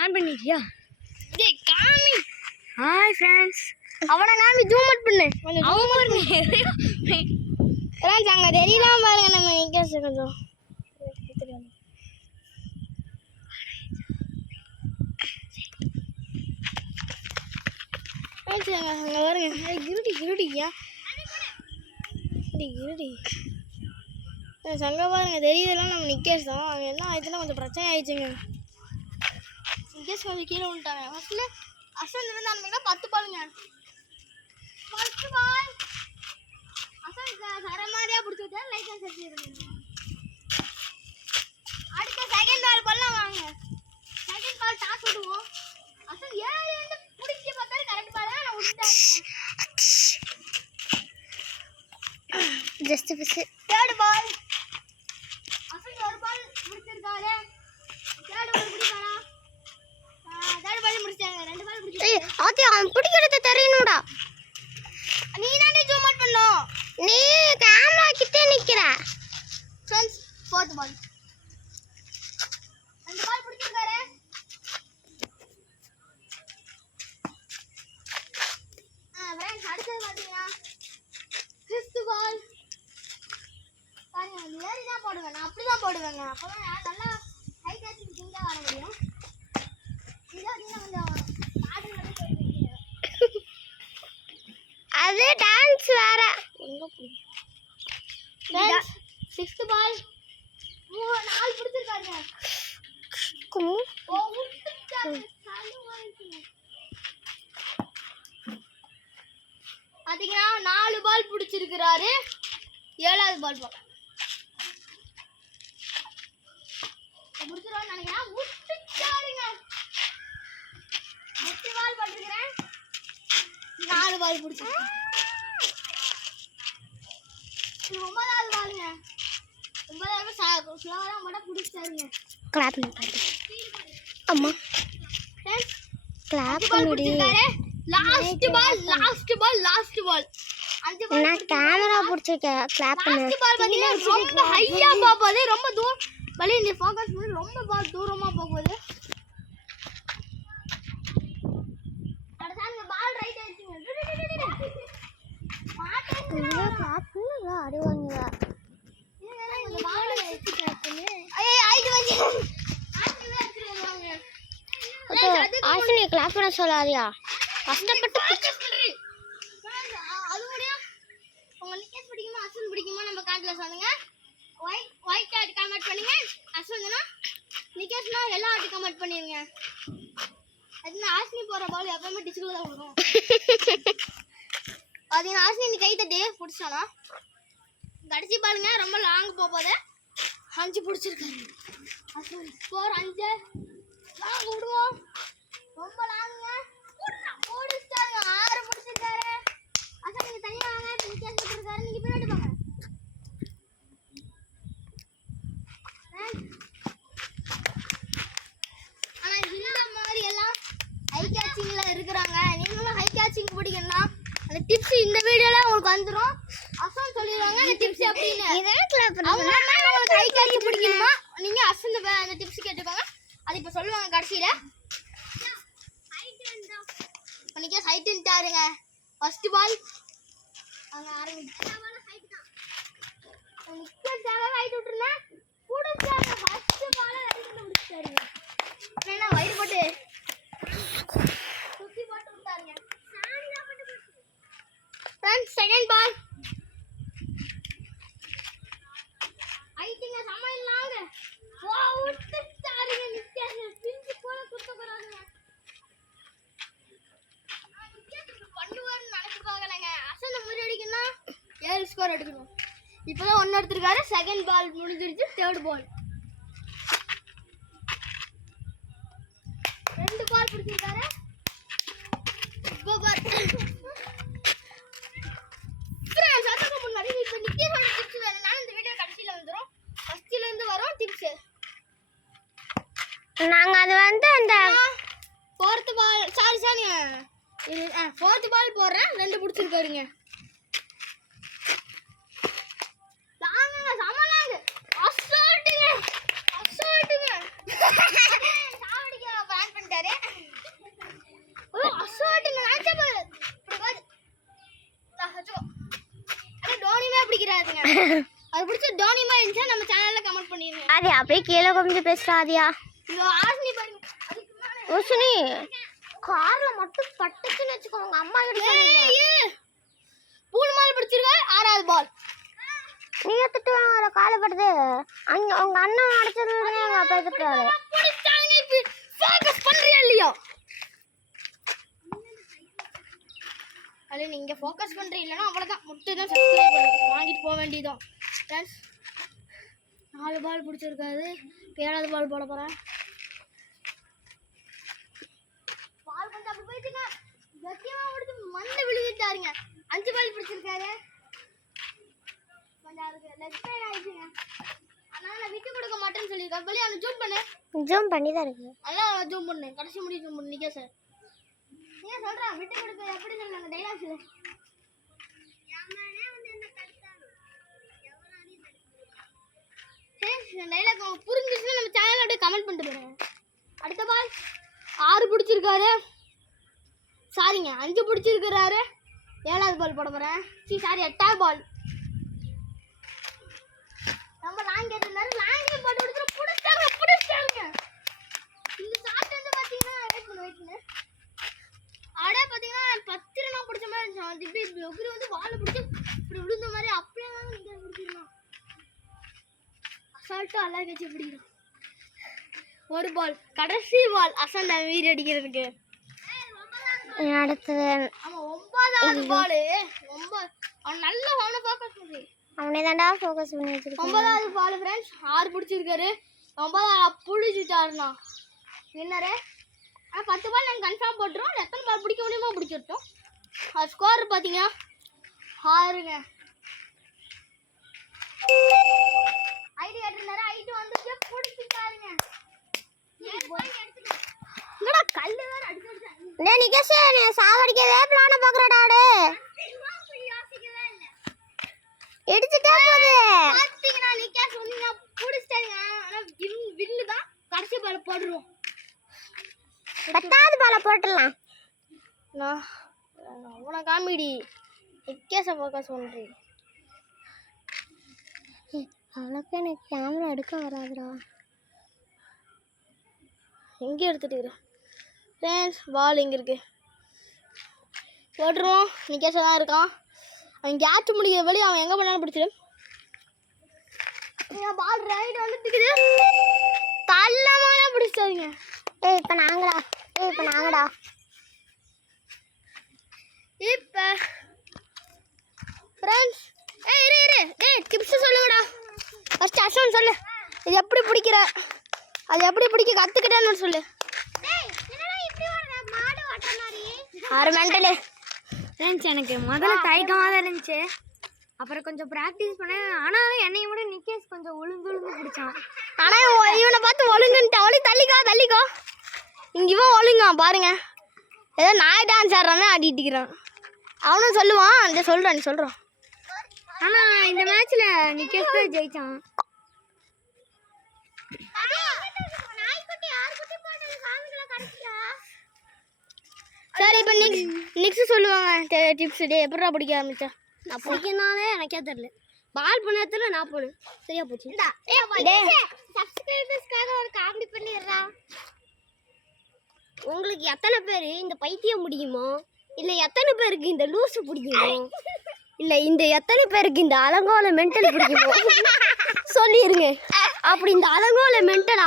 On பண்ணிட்டியா? டேய் காமி. Hi friends. அவன காமி ஜூம் அவுட் பண்ணு. அவன் பாருங்க. फ्रेंड्स அங்க தெரியலாம் பாருங்க நம்ம நிக்கஸ் கொஞ்சம். ஃப்ரெண்ட்ஸ் அங்க பாருங்க. கிருடியா. கிருடி. அங்கே பாருங்க தெரியுதெல்லாம் நம்ம நிக்கேஸ் தான். அவங்க என்ன ஆயிடுச்சுன்னா கொஞ்சம் பிரச்சனை ஆயிடுச்சுங்க. நிக்கேஸ் கொஞ்சம் கீழே விட்டாங்க. ஃபஸ்ட்டில் அசன் இருந்தாங்க 10 பாலுங்க. 10 பால் அசன் சர மாதிரியாக பிடிச்சிட்டா லைக் அண்ட் சப்ஸ்கிரைப். அடுத்த செகண்ட் பால் பண்ணலாம் வாங்க. செகண்ட் பால் டாஸ் விடுவோம். அசன் ஏழு பிடிச்சி பார்த்தாலும் கரெக்ட் பால் தான் நான் விட்டுட்டேன். Just miss. தேர்ட் பால் அசன் ஒரு பால் முடிச்சிருக்காரு. தேர்ட் பால் பிடிப்பாரா? தேர்ட் பால் முடிச்சாங்க. 2 பால் பிடிச்சி. ஆத்தி அவன் பிடிக்கிறது தெரியணும்டா. நீ தானே ஜூம் அவுட் பண்ணனும். நீ கேமரா கிட்ட நிக்கற. फ्रेंड्स फोर्थ பால். 2 பால் பிடிச்சிருக்காரு. फ्रेंड्स அடுத்து பாத்தீங்கன்னா 5th பால். பாருங்க லேரி தான் போடுவேன். நான் அப்படி தான் போடுவேங்க. அப்பதான் நல்லா ஹை கேட்சிங் கிங்கா வர முடியும். இத நீங்க கொஞ்சம் பாட்டு வந்து போயிடுங்க. அது டான்ஸ் வேற. எங்க போய்? டான்ஸ் 6th பால். 4 பிடிச்சிருக்காங்க. ஓ விட்டுட்டாங்க. பாத்தீங்கன்னா 4 பால் பிடிச்சிருக்காரு. 7வது பால் பாக்க முடிச்சிரோன்னு நினைக்கிறேன். விட்டுட்டாருங்க. 8 பால் போட்டுக்கிறேன். 4 பால் பிடிச்சிருக்கேன். இது 9வது பாலுங்க. 9வது ஸ்லோவா மட்டும் பிடிச்சாருங்க. கிளாப் பண்ணி அம்மா கிளாப் பண்ணி லாஸ்ட் பால். 5 பால் நான் கேமரா புடிச்சிக்க கிளாப் பண்ணு. லாஸ்ட் பால் பாத்தீங்கன்னா ரொம்ப ஹையா போகுது. ரொம்ப தூரம் வலி நீ ஃபோக்கஸ் பண்ணி ரொம்ப பால் தூரமா போகுது. அடுத்து பால் ரைட் ஆயிடுச்சுங்க. மாட்டேங்க காப்புல அடிவாங்க. இந்த பால் எடுத்து காப்புல ஐய் ஆயிடு வந்து ஆட்ல எடுத்துறாங்க. ஆசினி கிளாப் பண்ண சொல்லாதியா? கஷ்டப்பட்டு அது முடியா. உங்களுக்கு நிக்கேஸ் பிடிக்குமா அசன் பிடிக்குமா நம்ம காட்ல சொல்லுங்க. ஒயிட் ஆட் கமெண்ட் பண்ணுங்க. அசன்னா நிக்கேஸ்னா எல்லா ஆட் கமெண்ட் பண்ணிருங்க. அதுனா ஆசினி போற பால் எப்பவுமே டிஸ்ல தான் வரும். அதுனா ஆசினி கை தட்டி புடிச்சானா கடைசி பாருங்க ரொம்ப லாங் போகுது. 5 பிடிச்சிருக்காரு. அசன் ஸ்கோர் 5. லாங் விடுவோம். ரொம்ப லாங்குங்க. ஓடிச்சாங்க. 6 பிடிச்சிருக்காரு. அசன் நீங்க தனியா வாங்க. நிக்கேஸ் போட்டுருக்காரு. நீங்க பின்னாடி வாங்க. ஆனா இந்த மாதிரி எல்லாம் ஹை கேட்சிங்ல இருக்குறாங்க. நீங்களும் ஹை கேட்சிங் பிடிக்கணும்னா அந்த டிப்ஸ் இந்த வீடியோல உங்களுக்கு வந்துரும். அசன் சொல்லிடுவாங்க அந்த டிப்ஸ் அப்படின்னு. அவங்க உங்களுக்கு ஹை கேட்சிங் பிடிக்கணுமா நீங்க அசன் அந்த டிப்ஸ் கேட்டுக்கோங்க. அது இப்ப சொல்லுவாங்க கடைசியில. நிக்கேஸ் ஹைட் இன்ட்டாருங்க. ஃபர்ஸ்ட் பால் அங்க ஆரம்பிச்சு நிக்கேஸ் ஹைட் விட்டுருந்தா புடிச்சாங்க. ஃபர்ஸ்ட் பால் ரைட்ல முடிச்சாருங்க. என்ன வயிறு போட்டு சுத்தி போட்டு விட்டாருங்க. சாணியா போட்டு ஃப்ரெண்ட்ஸ் செகண்ட் பால். ஹைட்டிங்க சமையலாங்க. ஓ விட்டுட்டாருங்க. நிக்கேஸ் பிஞ்சு போல குத்த போறாங்க. நிக்கேஸ் பண்ணுவாருன்னு நினைச்சு பார்க்கலங்க. அசன் முறியடிக்கணும்னா 7 ஸ்கோர் எடுக்கணும். இப்போதான் 1 எடுத்திருக்காரு. செகண்ட் பால் முடிஞ்சிருச்சு. தேர்ட் பால் 2 பால் பிடிச்சிருக்காரு. இப்போ பால் ஃப்ரெண்ட்ஸ் அதுக்கு முன்னாடி இப்போ நிக்கேஸோட டிப்ஸ் வேணும்னா இந்த வீடியோ கடைசியில் வந்துடும். ஃபர்ஸ்ட்ல இருந்து வரும் டிப்ஸ். நாங்க அது வந்து அந்த 4th பால் சாரி 4th பால் போடுறேன். 2 பிடிச்சிருக்காருங்க. லாங்குங்க சமலாங்க. அசால்ட்டுங்க. அது பிடிச்ச தோனி மாதிரி இருந்துச்சா நம்ம சேனல்ல கமெண்ட் பண்ணிருங்க. அது அப்படியே கீழே கொஞ்சம் பேசுறாதியா. ஐயோ ஆஸ்னி பாருங்க. ரோஷினி கார்ல மட்டும் பட்டுச்சுன்னு வச்சுக்கோங்க அம்மா கிட்ட சொல்லுங்க. பூல் மால் பிடிச்சிருக்கா 6வது பால். நீ எடுத்துட்டு வர காலை படுது அங்க உங்க அண்ணன் அடிச்சிருவாங்க எங்க அப்பா எடுத்துட்டாரு. பிடிச்சாங்க இப்ப ஃபோக்கஸ் பண்றியா இல்லையா? அலே நீங்க ஃபோக்கஸ் பண்றீங்க இல்லனா அவ்வளவுதான் முட்டை தான் சப்ஸ்கிரைப் பண்ணு வாங்கிட்டு போக வேண்டியதுதான். फ्रेंड्स 4 பால் பிடிச்சிருக்காது. 7வது பால் போட போறேன். பால் வந்து அப்படி போயிடுங்க. கத்தியமா எடுத்து மண்ணை விழுகிட்டாருங்க. 5 பால் பிடிச்சிருக்காரு. கொஞ்சம் அதுக்கு லெஃப்ட் சைடு ஆயிடுங்க. அதனால விட்டு கொடுக்க மாட்டேன்னு சொல்லிருக்கா. வெளிய அவனை ஜூம் பண்ணு. ஜூம் பண்ணி தான் இருக்கு. அதான் ஜூம் பண்ணு. கடைசி முடி ஜூம் பண்ணு நிக்கா சார். நீ சொல்றா விட்டு கொடுக்க எப்படி சொல்லுங்க டைலாக் சொல்லு. யாமானே வந்து என்ன கட்டானோ. எவரானி தடுக்கு. இந்த டைலாக் உங்களுக்கு புரிஞ்சிச்சுனா நம்ம சேனல்ல அப்படியே கமெண்ட் பண்ணிட்டு போங்க. அடுத்த பால் 6 பிடிச்சிருக்காரு. சாரிங்க 5 பிடிச்சிருக்காரு. 7வது பால் போட போறேன். சாரி 8வது பால். நம்ம லாங் கேட்றாரு. லாங் போட்டு எடுத்து புடிச்சாங்க. இந்த ஷாட் வந்து பாத்தீங்கன்னா வெயிட் பண்ணு. அடே பாத்தீங்கன்னா 10 ரன் பிடிச்ச மாதிரி இருந்துச்சு. அது இப்படி ஒவ்வொரு வந்து வாளை பிடிச்சி இப்படி விழுந்த மாதிரி அப்படியே நீங்க பிடிச்சிடலாம். அசால்ட்டா அழகா வச்சு பிடிக்கலாம். ஒரு பால் கடைசி பால் அசல் வீர் அடிக்கிறதுக்கு. அடுத்தது ஆமா 9வது பால் 9 அவன் நல்ல அவனை ஃபோக்கஸ் பண்ணி அவனே தான்டா ஃபோக்கஸ் பண்ணி வச்சிருக்கான். 9வது பால் फ्रेंड्स 6 பிடிச்சிருக்காரு. 9வது புடிச்சிட்டாருனா வின்னரே. ஆனா 10 பால் நாங்க கன்ஃபார்ம் போட்டுறோம். எத்தனை பால் பிடிக்க முடியுமோ பிடிச்சிட்டோம். அது ஸ்கோர் பாத்தீங்க 6ங்க. ஐடி ஏட்றனால ஐடி வந்து புடிச்சிட்டாருங்க. 7 பால் எடுத்துட்டோம். என்னடா கல்லு வேற அடிச்சிட்டாங்க. டேய் நிகேஷ் நீ சாவடிக்கவே பிளான பாக்குறடா டேய். யோசிக்கவே இல்ல. இடிச்சிட்டே போகுது. பாத்தீங்கன்னா நிக்கா சொன்னீங்க புடிச்சிட்டாங்க. ஆனா வில்லு தான் கடைசி பால் போடுறோம். 10வது பால போட்டுடலாம். நான் அவன காமெடி நிக்கேஷ ஃபோக்கஸ் பண்றேன். அவளுக்கு எனக்கு கேமரா எடுக்க வராதுடா. எங்க எடுத்துட்டு ஃப்ரெண்ட்ஸ் பால் எங்க இருக்கு போடுறோம். நிக்கேஷ தான் இருக்கான். அவன் கேட்ச் முடிக்கிற வழி அவன் எங்க பண்ணாலும் பிடிச்சிடும். பால் ரைட் வந்துட்டுக்குது. தள்ளமான பிடிச்சாருங்க. இப்ப நாங்கடா இப்ப ஃப்ரெண்ட்ஸ் இரு டிப்ஸ் சொல்லுங்கடா. ஃபர்ஸ்ட் அசன் சொல்லு. இது எப்படி பிடிக்கிற அது எப்படி பிடிக்க கத்துக்கிட்டேன்னு சொல்லு. ஆறு மெண்டலு ஃப்ரெண்ட்ஸ் எனக்கு முதல்ல தயக்கமாக தான் இருந்துச்சு. அப்புறம் கொஞ்சம் ப்ராக்டிஸ் பண்ணேன். ஆனாலும் என்னைய விட நிக்கேஷ் கொஞ்சம் ஒழுங்கு பிடிச்சான். ஆனால் இவனை பார்த்து ஒழுங்குன்ட்டு அவளே தள்ளிக்கோ இங்கே இவன் ஒழுங்கா பாருங்க. ஏதோ நாய் டான்ஸ் ஆடுறானே ஆடிட்டு இருக்கிறான். அவனும் சொல்லுவான். அந்த சொல்கிறான் நீ சொல்கிறான். ஆனால் இந்த மேட்ச்சில் நிக்கேஷ் தான் ஜெயிச்சான். சரி இப்போ நெக்ஸ்ட் சொல்லுவாங்க டிப்ஸ். டே எப்படா பிடிக்க ஆரம்பிச்சா? நான் பிடிக்கனாலே எனக்கே தெரியல. பால் பண்ணத்துல நான் போனேன். சரியா போச்சு. சப்ஸ்கிரைபர்ஸ்க்காக ஒரு காமெடி பண்ணிடுறா. உங்களுக்கு எத்தனை பேர் இந்த பைத்தியம் முடியுமோ, இல்லை எத்தனை பேருக்கு இந்த லூசு பிடிக்குமோ, இல்லை இந்த எத்தனை பேருக்கு இந்த அலங்கோல மென்டல் பிடிக்குமோ சொல்லிடுங்க. அப்படி இந்த அலங்கோல மென்டல்